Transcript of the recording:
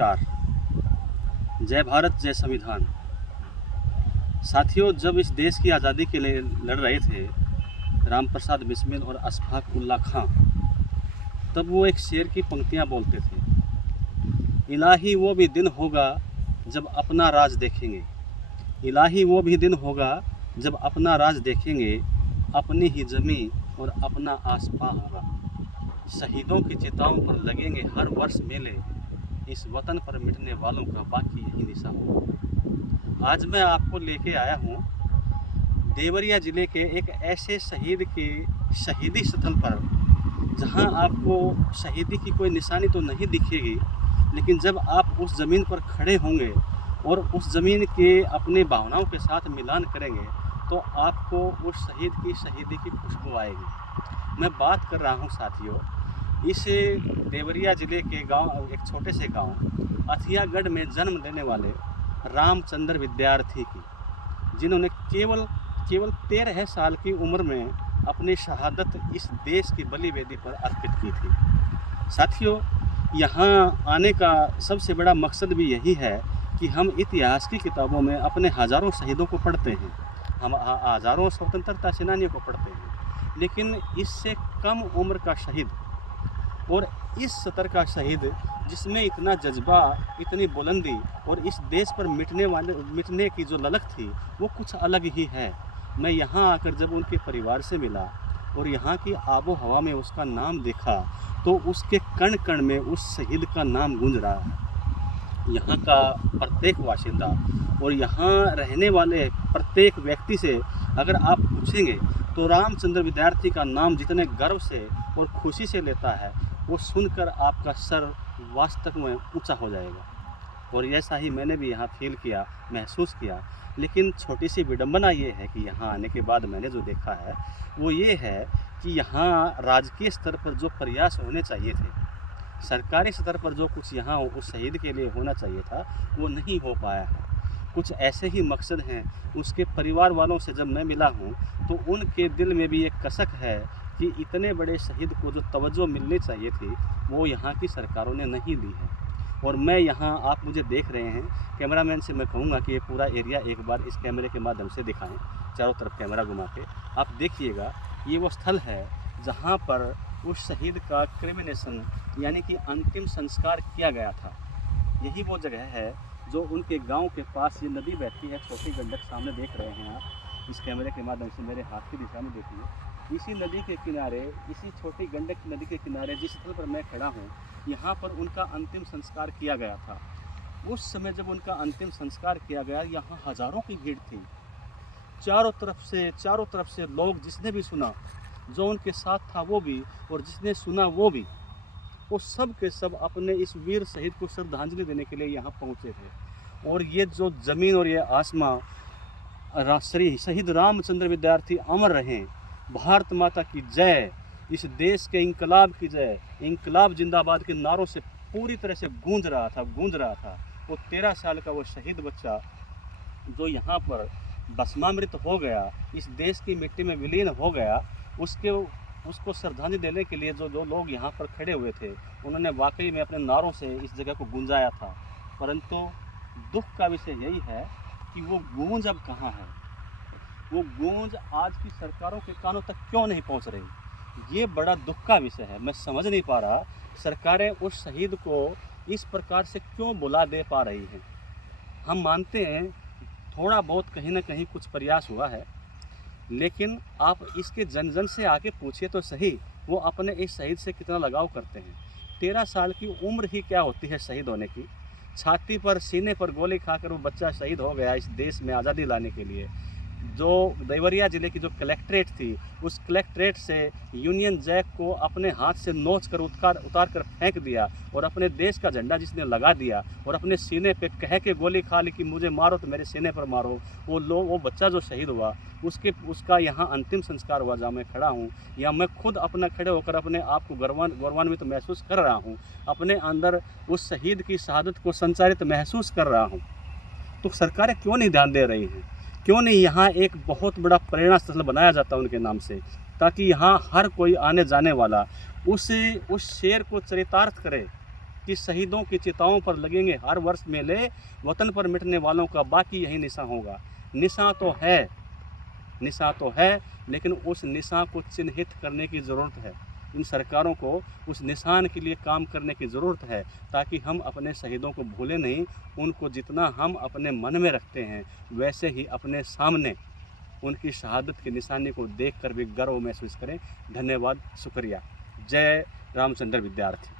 नमस्कार। जय भारत, जय संविधान। साथियों, जब इस देश की आज़ादी के लिए लड़ रहे थे राम प्रसाद बिस्मिल और अशफाक उल्ला खां, तब वो एक शेर की पंक्तियां बोलते थे। इलाही वो भी दिन होगा जब अपना राज देखेंगे, इलाही वो भी दिन होगा जब अपना राज देखेंगे, अपनी ही ज़मीं और अपना आसपां होगा। शहीदों की चिताओं पर लगेंगे हर वर्ष मेले, इस वतन पर मिटने वालों का बाकी यही निशा होगा। आज मैं आपको लेके आया हूँ देवरिया ज़िले के एक ऐसे शहीद के शहीदी स्थल पर, जहाँ आपको शहीदी की कोई निशानी तो नहीं दिखेगी, लेकिन जब आप उस ज़मीन पर खड़े होंगे और उस ज़मीन के अपने भावनाओं के साथ मिलान करेंगे तो आपको उस शहीद की शहीदी की खुशबू आएगी। मैं बात कर रहा हूँ साथियों, इस देवरिया ज़िले के गांव, एक छोटे से गांव अथियागढ़ में जन्म लेने वाले रामचंद्र विद्यार्थी की, जिन्होंने केवल 13 साल की उम्र में अपनी शहादत इस देश की बलि वेदी पर अर्पित की थी। साथियों, यहाँ आने का सबसे बड़ा मकसद भी यही है कि हम इतिहास की किताबों में अपने हज़ारों शहीदों को पढ़ते हैं, हम हज़ारों स्वतंत्रता सेनानियों को पढ़ते हैं, लेकिन इससे कम उम्र का शहीद और इस स्तर का शहीद, जिसमें इतना जज्बा, इतनी बुलंदी और इस देश पर मिटने की जो ललक थी, वो कुछ अलग ही है। मैं यहाँ आकर जब उनके परिवार से मिला और यहाँ की आबो हवा में उसका नाम देखा तो उसके कण कण में उस शहीद का नाम गूंज रहा है। यहाँ का प्रत्येक बाशिंदा और यहाँ रहने वाले प्रत्येक व्यक्ति से अगर आप पूछेंगे तो रामचंद्र विद्यार्थी का नाम जितने गर्व से और खुशी से लेता है, वो सुनकर आपका सर वास्तव में ऊंचा हो जाएगा। और ऐसा ही मैंने भी यहाँ फील किया, महसूस किया। लेकिन छोटी सी विडंबना ये है कि यहाँ आने के बाद मैंने जो देखा है वो ये है कि यहाँ राजकीय स्तर पर जो प्रयास होने चाहिए थे, सरकारी स्तर पर जो कुछ यहाँ उस शहीद के लिए होना चाहिए था, वो नहीं हो पाया है। कुछ ऐसे ही मकसद हैं। उसके परिवार वालों से जब मैं मिला हूँ तो उनके दिल में भी एक कसक है कि इतने बड़े शहीद को जो तवज्जो मिलनी चाहिए थी वो यहाँ की सरकारों ने नहीं दी है। और मैं यहाँ, आप मुझे देख रहे हैं, कैमरामैन से मैं कहूँगा कि ये पूरा एरिया एक बार इस कैमरे के माध्यम से दिखाएं, चारों तरफ कैमरा घुमा के आप देखिएगा। ये वो स्थल है जहाँ पर उस शहीद का क्रिमिनेशन यानी कि अंतिम संस्कार किया गया था। यही वो जगह है जो उनके गांव के पास, ये नदी बहती है, छोटी गंडक, सामने देख रहे हैं आप इस कैमरे के माध्यम से, मेरे हाथ की दिशा में देखिए। इसी नदी के किनारे, इसी छोटी गंडक नदी के किनारे जिस स्थल पर मैं खड़ा हूँ, यहाँ पर उनका अंतिम संस्कार किया गया था। उस समय जब उनका अंतिम संस्कार किया गया, यहाँ हज़ारों की भीड़ थी। चारों तरफ से लोग, जिसने भी सुना, जो उनके साथ था वो भी और जिसने सुना वो भी, वो सब के सब अपने इस वीर शहीद को श्रद्धांजलि देने के लिए यहाँ पहुँचे थे। और ये जो ज़मीन और ये आसमां, श्री शहीद रामचंद्र विद्यार्थी अमर रहें, भारत माता की जय, इस देश के इंकलाब की जय, इंकलाब जिंदाबाद के नारों से पूरी तरह से गूंज रहा था। वो 13 साल का वो शहीद बच्चा जो यहाँ पर भस्मामृत हो गया, इस देश की मिट्टी में विलीन हो गया, उसको श्रद्धांजलि देने के लिए जो लोग यहाँ पर खड़े हुए थे, उन्होंने वाकई में अपने नारों से इस जगह को गूंजाया था। परंतु दुख का विषय यही है कि वो गूंज अब कहाँ है, वो गूंज आज की सरकारों के कानों तक क्यों नहीं पहुँच रही। ये बड़ा दुख का विषय है। मैं समझ नहीं पा रहा सरकारें उस शहीद को इस प्रकार से क्यों बुला दे पा रही हैं। हम मानते हैं थोड़ा बहुत कहीं ना कहीं कुछ प्रयास हुआ है, लेकिन आप इसके जन जन से आके पूछिए तो सही, वो अपने इस शहीद से कितना लगाव करते हैं। 13 साल की उम्र ही क्या होती है शहीद होने की। छाती पर, सीने पर गोली खाकर वो बच्चा शहीद हो गया इस देश में आज़ादी लाने के लिए। जो देवरिया ज़िले की जो कलेक्ट्रेट थी, उस कलेक्ट्रेट से यूनियन जैक को अपने हाथ से नोच कर उतार कर फेंक दिया और अपने देश का झंडा जिसने लगा दिया और अपने सीने पे कह के गोली खा ली कि मुझे मारो तो मेरे सीने पर मारो, वो बच्चा जो शहीद हुआ, उसका यहाँ अंतिम संस्कार हुआ जहाँ मैं खड़ा हूँ। या मैं खुद अपना खड़े होकर अपने आप को गौरवान्वित महसूस कर रहा हूँ, अपने अंदर उस शहीद की शहादत को संचारित महसूस कर रहा हूँ। तो सरकारें क्यों नहीं ध्यान दे रही हैं? क्यों नहीं यहाँ एक बहुत बड़ा प्रेरणा स्थल बनाया जाता उनके नाम से, ताकि यहाँ हर कोई आने जाने वाला उस शेर को चरितार्थ करे कि शहीदों की चिताओं पर लगेंगे हर वर्ष मेले, वतन पर मिटने वालों का बाकी यही निशान होगा। निशान तो है, लेकिन उस निशान को चिन्हित करने की ज़रूरत है। इन सरकारों को उस निशान के लिए काम करने की ज़रूरत है, ताकि हम अपने शहीदों को भूलें नहीं। उनको जितना हम अपने मन में रखते हैं, वैसे ही अपने सामने उनकी शहादत की निशानी को देखकर भी गर्व महसूस करें। धन्यवाद, शुक्रिया। जय रामचंद्र विद्यार्थी।